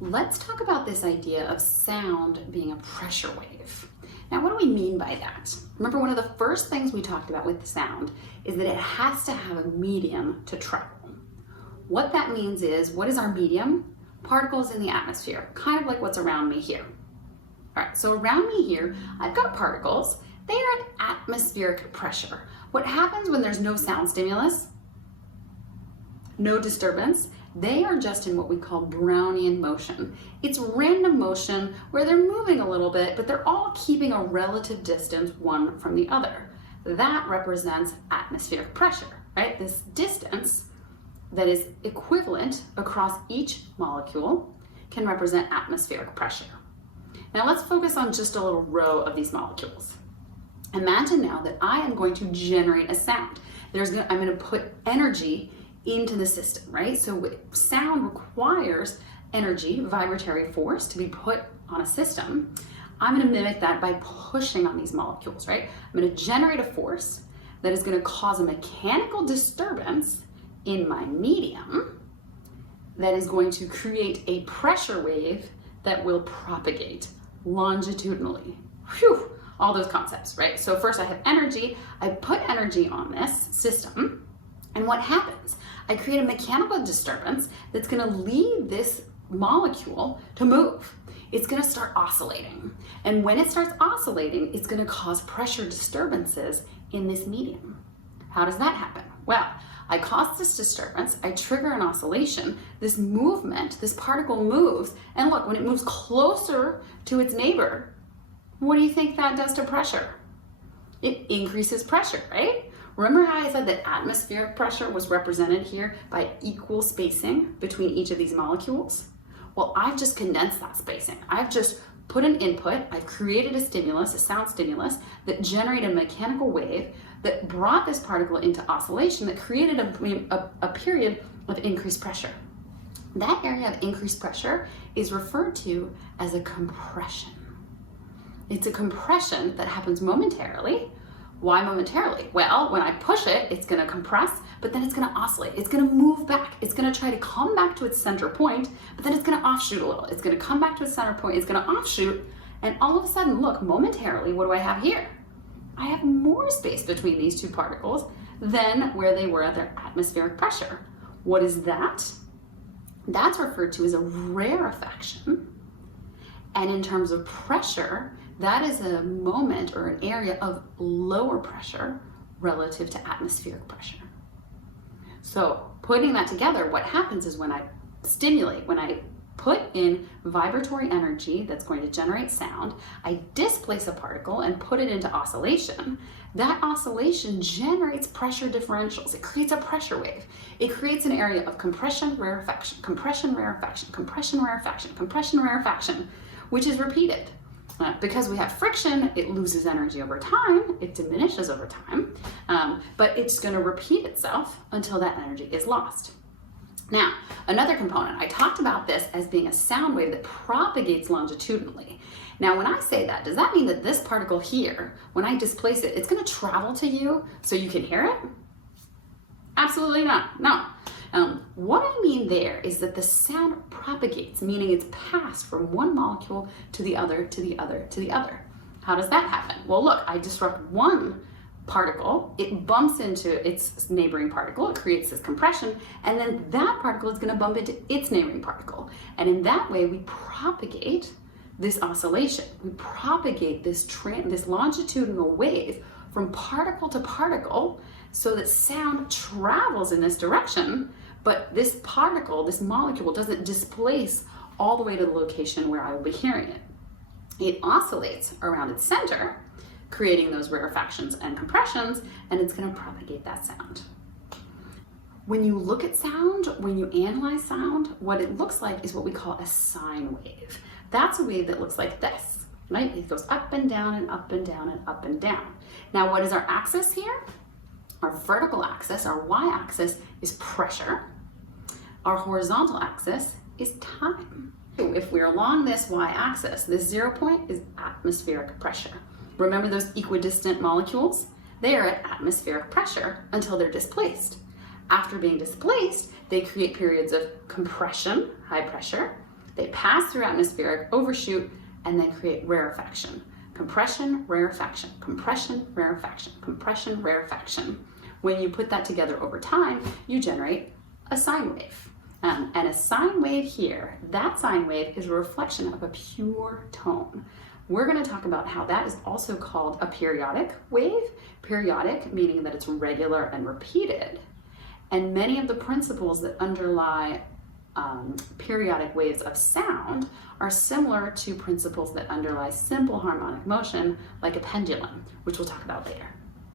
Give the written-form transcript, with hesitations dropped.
Let's talk about this idea of sound being a pressure wave. Now, what do we mean by that? Remember, one of the first things we talked about with sound is that it has to have a medium to travel. What that means is, what is our medium? Particles in the atmosphere, kind of like what's around me here. All right, so around me here, I've got particles. They are at atmospheric pressure. What happens when there's no sound stimulus? No disturbance? They are just in what we call Brownian motion. It's random motion where they're moving a little bit, but they're all keeping a relative distance one from the other. That represents atmospheric pressure, right? This distance that is equivalent across each molecule can represent atmospheric pressure. Now let's focus on just a little row of these molecules. Imagine now that I am going to generate a sound. I'm going to put energy into the system, right? So sound requires energy, vibratory force, to be put on a system. I'm going to mimic that by pushing on these molecules, right? I'm going to generate a force that is going to cause a mechanical disturbance in my medium that is going to create a pressure wave that will propagate longitudinally. Whew, all those concepts, right? So first I have energy. I put energy on this system, and what happens? I create a mechanical disturbance that's going to lead this molecule to move. It's going to start oscillating. And when it starts oscillating, it's going to cause pressure disturbances in this medium. How does that happen? Well, I cause this disturbance, I trigger an oscillation, this movement, this particle moves, and look, when it moves closer to its neighbor, what do you think that does to pressure? It increases pressure, right? Remember how I said that atmospheric pressure was represented here by equal spacing between each of these molecules? Well, I've just condensed that spacing. I've just put an input, I've created a stimulus, a sound stimulus, that generated a mechanical wave that brought this particle into oscillation, that created a period of increased pressure. That area of increased pressure is referred to as a compression. It's a compression that happens momentarily. Why momentarily? Well, when I push it, it's going to compress, but then it's going to oscillate. It's going to move back. It's going to try to come back to its center point, but then it's going to offshoot a little. It's going to come back to its center point. It's going to offshoot, and all of a sudden, look, momentarily, what do I have here? I have more space between these two particles than where they were at their atmospheric pressure. What is that? That's referred to as a rarefaction. And in terms of pressure, that is a moment or an area of lower pressure relative to atmospheric pressure. So putting that together, what happens is when I stimulate, when I put in vibratory energy that's going to generate sound, I displace a particle and put it into oscillation. That oscillation generates pressure differentials. It creates a pressure wave. It creates an area of compression, rarefaction, compression, rarefaction, compression, rarefaction, compression, rarefaction, which is repeated. Because we have friction, it loses energy over time, it diminishes over time, but it's going to repeat itself until that energy is lost. Now, another component, I talked about this as being a sound wave that propagates longitudinally. Now, when I say that, does that mean that this particle here, when I displace it, it's going to travel to you so you can hear it? Absolutely not, no. What I mean there is that the sound propagates, meaning it's passed from one molecule to the other, to the other, to the other. How does that happen? Well, look, I disrupt one particle, it bumps into its neighboring particle, it creates this compression, and then that particle is going to bump into its neighboring particle. And in that way, we propagate this oscillation. We propagate this longitudinal wave from particle to particle so that sound travels in this direction, but this particle, this molecule, doesn't displace all the way to the location where I will be hearing it. It oscillates around its center, creating those rarefactions and compressions, and it's going to propagate that sound. When you look at sound, when you analyze sound, what it looks like is what we call a sine wave. That's a wave that looks like this, right? It goes up and down and up and down and up and down. Now, what is our axis here? Our vertical axis, our y-axis, is pressure. Our horizontal axis is time. If we're along this y-axis, this 0 point is atmospheric pressure. Remember those equidistant molecules? They are at atmospheric pressure until they're displaced. After being displaced, they create periods of compression, high pressure, They pass through atmospheric, overshoot, and then create rarefaction. Compression, rarefaction, compression, rarefaction, compression, rarefaction. When you put that together over time, you generate a sine wave. And a sine wave here, that sine wave is a reflection of a pure tone. We're going to talk about how that is also called a periodic wave. Periodic meaning that it's regular and repeated. And many of the principles that underlie periodic waves of sound are similar to principles that underlie simple harmonic motion, like a pendulum, which we'll talk about later.